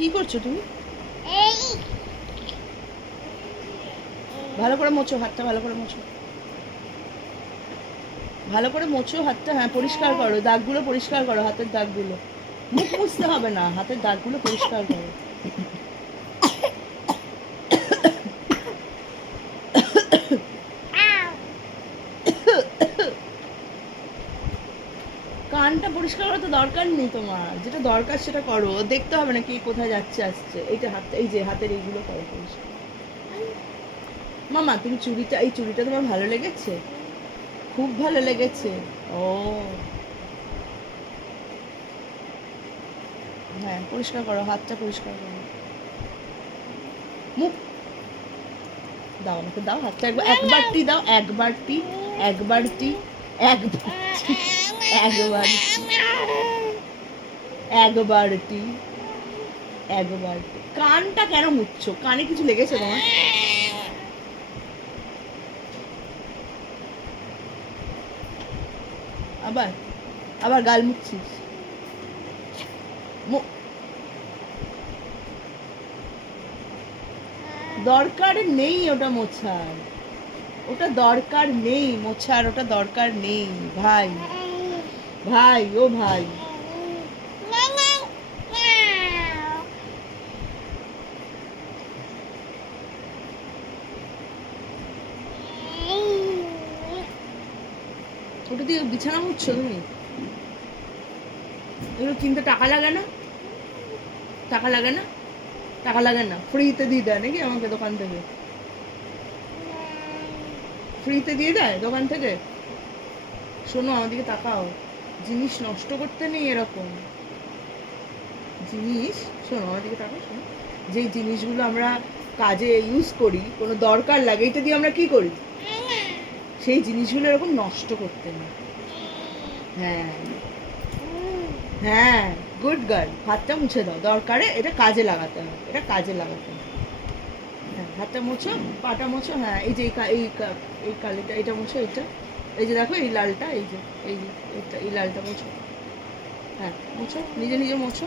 কি করছো তুমি? ভালো করে মোছো হাতটা, ভালো করে মোছো, ভালো করে মোছো হাতটা। হ্যাঁ, পরিষ্কার করো, দাগগুলো পরিষ্কার করো, হাতের দাগগুলো। মুখ মুছতে হবে না, হাতের দাগগুলো পরিষ্কার করো। কানটা পরিষ্কার করা তো দরকার নেই তোমার, যেটা দরকার সেটা করো। দেখতে হবে না কি কোথায় যাচ্ছে আসছে। এইটা হাত, এই যে হাতের এইগুলো করো পরিষ্কার। মামা তুমি চুড়িটা, এই চুড়িটা তোমার ভালো লেগেছে? খুব ভালো লেগেছে। ও হ্যাঁ, পরিষ্কার করো, হাতটা পরিষ্কার করো। মুখ দাও, আমাকে দাও হাতটা, একবারটি দাও, একবারটি, একবারটি, একবারটি, একবারটি, একবারটি, একবারটি। কানটা কেন মুছছো? কানে কিছু লেগেছে তোমার? আবার আবার গাল মুছছিস? দরকার নেই ওটা মোছার, ওটা দরকার নেই মোছার, ওটা দরকার নেই ভাই, ভাই ও ভাই। ওটা দিয়ে বিছানা মুছছো তুমি? এগুলো কিনতে টাকা লাগে না? টাকা লাগে না? টাকা লাগে না, ফ্রিতে দিয়ে দেয় নাকি আমাকে দোকান থেকে? ফ্রিতে দিয়ে দেয় দোকান থেকে? শোনো, আমাদেরকে তাকাও, জিনিস নষ্ট করতে নেই এরকম জিনিস। শোনো, আমাদেরকে তাকাও, শোনো, যেই জিনিসগুলো আমরা কাজে ইউজ করি, কোনো দরকার লাগে, এটা দিয়ে আমরা কি করি? সেই জিনিসগুলো এরকম নষ্ট করতে নেই। হ্যাঁ হ্যাঁ, গুড গার্ল। হাতটা মুছে দাও, দরকারে এটা কাজে লাগাতে হবে, এটা কাজে লাগাতে হবে। হ্যাঁ, হাতটা মোছো, পাটা মোছো। হ্যাঁ, এই যে এই কালিটা, এটা মোছো, এটা, এই যে দেখো এই লালটা, এই যে এই যে এটা, এই লালটা মোছো। হ্যাঁ মোছো, নিজে নিজে মোছো।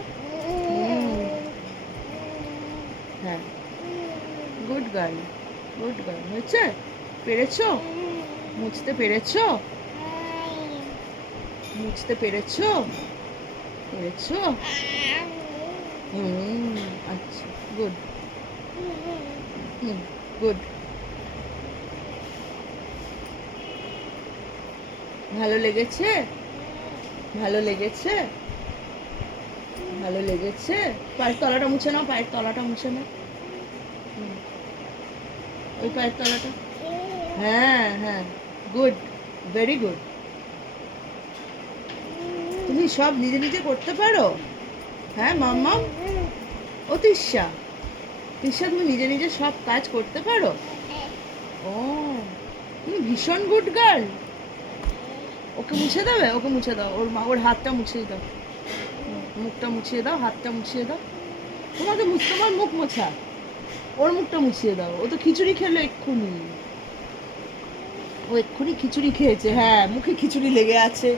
হ্যাঁ, গুড গার্ল, গুড গার্ল। হয়েছে? পেরেছো? মুছতে পেরেছো? মুছতে পেরেছো? পেরেছো? হুম, আচ্ছা, গুড। হুম, গুড। ভালো লেগেছে? ভালো লেগেছে? ভালো লেগেছে? পায়ের তলাটা মুছে নাও, পায়ের তলাটা মুছে নাও। ওই পায়ের তলাটা। হ্যাঁ হ্যাঁ, গুড, ভেরি গুড। তুমি সব নিজে নিজে করতে পারো? হ্যাঁ মাম্মাম, ও তিশা, তিশা তুমি নিজে নিজে সব কাজ করতে পারো? ও, তুমি ভীষণ গুড গার্ল। ওকে মুছে দেবে? ওকে মুছে দাও, ওর মা, ওর হাতটা মুছিয়ে দাও, মুখটা মুছিয়ে দাও, হাতটা মুছিয়ে দাও। তোমাকে তোমার মুখ মোছা, ওর মুখটা মুছিয়ে দাও। ও তো খিচুড়ি খেলো এক্ষুনি, ও এক্ষুনি খিচুড়ি খেয়েছে। হ্যাঁ, মুখে খিচুড়ি লেগে আছে,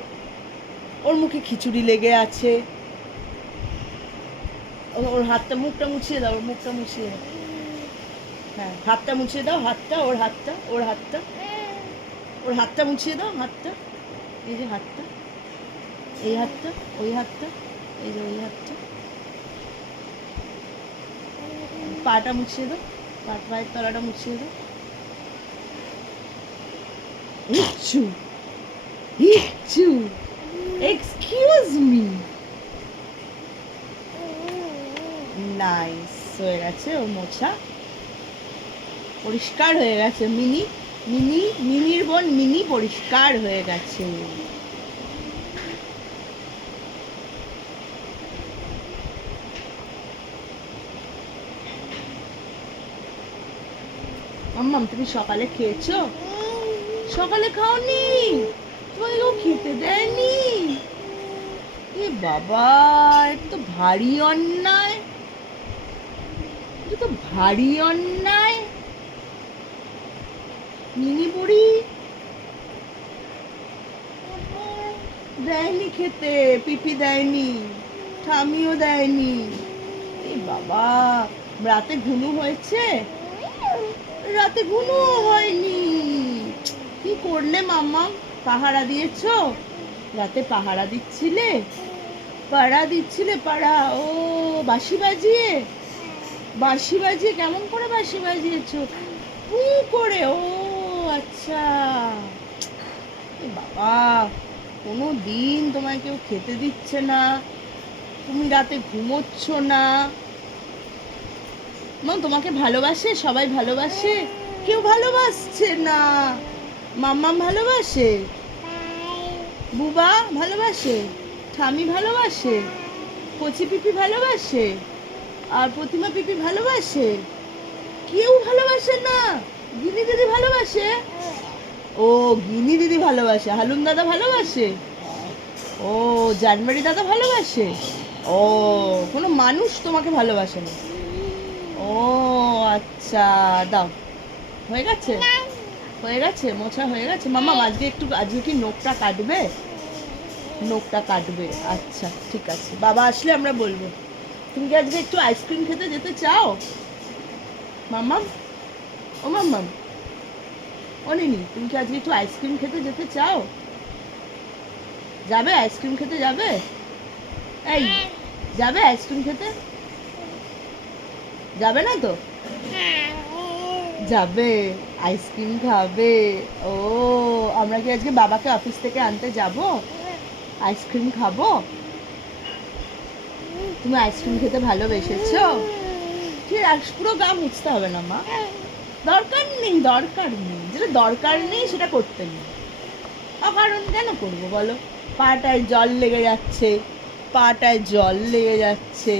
ওর মুখে খিচুড়ি লেগে আছে। ওর হাতটা, মুখটা মুছিয়ে দাও, ওর মুখটা মুছিয়ে দাও। হ্যাঁ, হাতটা মুছিয়ে দাও, হাতটা, ওর হাতটা, ওর হাতটা, ওর হাতটা মুছিয়ে দাও, হাতটা, এই যে হাতটা, এই হাতটা, ওই হাতটা, এই যে ওই হাতটা, পাটা মুছিয়ে দাও, পায়ের তলাটা মুছিয়ে দাও। হিচ্ছু, হিচ্ছু, এক্সকিউজ মি। নাইস, হয়ে গেছে ও মোছা, পরিষ্কার হয়ে গেছে। মিনি, মিনি, মিনির বোন মিনি পরিষ্কার হয়ে গেছে। মাম্মাম তুমি সকালে খেয়েছো? সকালে খাওনি? তোমাকে কেউ খেতে দেয়নি? এ বাবা, এটা তো ভারী অন্যায়, এটা তো ভারী অন্যায়। মিনি বুড়ি দেয়নি খেতে, পিপি দেয়নি, ঠামিও দেয়নি। এ বাবা, রাতে ঘুনু হয়েছে? রাতে ঘুনু হয়নি। কি করলে মাম্মা? পাহারা দিয়েছো? রাতে পাহারা দিচ্ছিলে? পাড়া দিচ্ছিলে? পাড়া, ও বাঁশি বাজিয়ে? বাঁশি বাজিয়ে কেমন করে বাঁশি বাজিয়েছো? পু করে, ও আচ্ছা। এ বাবা, কোনো দিন তোমায় কেউ খেতে দিচ্ছে না, তুমি রাতে ঘুমোচ্ছ না। মা তোমাকে ভালোবাসে? সবাই ভালোবাসে? কেউ ভালোবাসছে না। মাম্মাম ভালোবাসে? বুবা ভালোবাসে? ঠামি ভালোবাসে? কচি পিপি ভালোবাসে? আর প্রতিমা পিপি ভালোবাসে? কেউ ভালোবাসে না। গিনি দিদি ভালোবাসে? ও, গিনি দিদি ভালোবাসে। হালুম দাদা ভালোবাসে? ও, জানমারি দাদা ভালোবাসে? ও, কোনো মানুষ তোমাকে ভালোবাসে না। ও আচ্ছা, দাও। হয়ে গেছে? হয়ে গেছে, মোছা হয়ে গেছে। মামা আজকে কি নখটা কাটবে? নখটা কাটবে, আচ্ছা ঠিক আছে, বাবা আসলে আমরা বলবো। তুমি কি আজকে একটু আইসক্রিম খেতে যেতে চাও মাম্মাম? ও মাম্মাম, ও নিনি, তুমি কি আজকে একটু আইসক্রিম খেতে যেতে চাও? যাবে আইসক্রিম খেতে? যাবে? এই, যাবে আইসক্রিম খেতে? যাবে না তো? যাবে, আইসক্রিম খাবে। ও, আমরা কি আজকে বাবাকে অফিস থেকে আনতে যাব? আইসক্রিম খাবো? তুমি আইসক্রিম খেতে ভালোবেসেছো? ঠিক আছে, পুরো গা মুছতে হবে না মা, দরকার নেই, দরকার নেই, যেটা দরকার নেই সেটা করতে নেই। অকারণ কেন করবো বলো? পাটায় জল লেগে যাচ্ছে, পাটায় জল লেগে যাচ্ছে।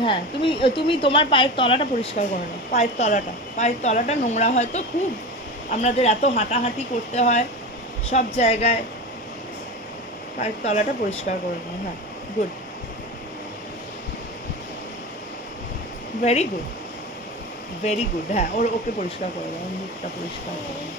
হ্যাঁ, তুমি তুমি তোমার পায়ের তলাটা পরিষ্কার করে নাও। পায়ের তলাটা নোংরা হয়তো খুব, আমাদের এত হাঁটাহাঁটি করতে হয় সব জায়গায়। পায়ের তলাটা পরিষ্কার করে নাও। হ্যাঁ, good, very good, very good. হ্যাঁ, ওকে পরিষ্কার করে দাও, মুখটা পরিষ্কার করে দাও।